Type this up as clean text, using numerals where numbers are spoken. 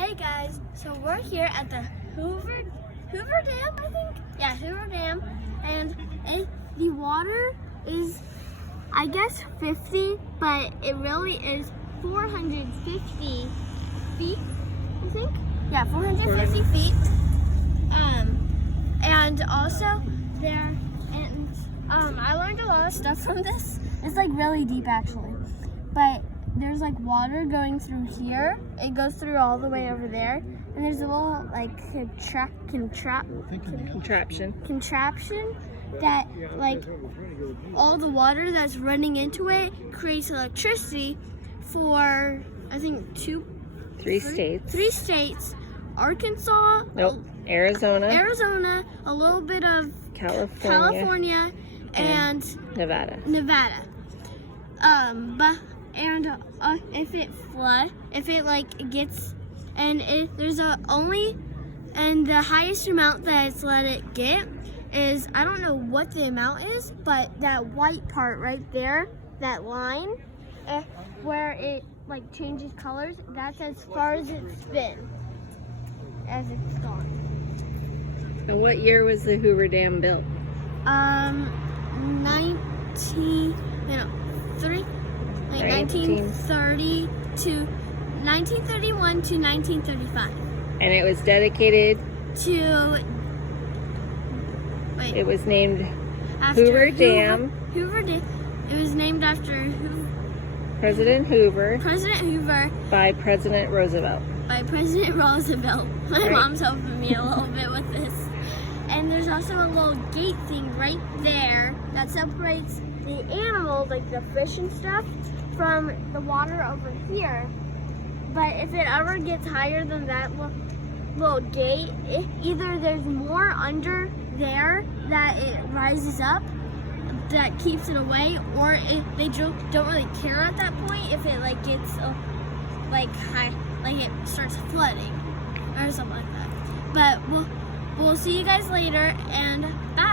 Hey guys, so we're here at the Hoover Dam, I think? Yeah, Hoover Dam, and the water is, I guess, 50, but it really is 450 feet, I think? Yeah, 450 feet. And also there, and I learned a lot of stuff from this. It's like really deep actually, but there's like water going through here. It goes through all the way over there, and there's a little like contraption that like all the water that's running into it creates electricity for I think three states. Arkansas, Arizona, a little bit of California, and Nevada. If it floods, if it like gets, and the highest amount that it's let it get is, I don't know what the amount is, but that white part right there, that line, where it like changes colors, that's as far as it's been, as it's gone. And what year was the Hoover Dam built? 1931 to 1935. And it was dedicated to. Wait. It was named After Hoover Dam. Hoover Dam. It was named after President Hoover. By President Roosevelt. My Right. mom's helping me a little bit with this. And there's also a little gate thing right there that separates the animals, like the fish and stuff, from the water over here. But if it ever gets higher than that little gate, either there's more under there that it rises up that keeps it away, or they don't really care at that point if it like gets like high, like it starts flooding or something like that. But we'll see you guys later, and bye.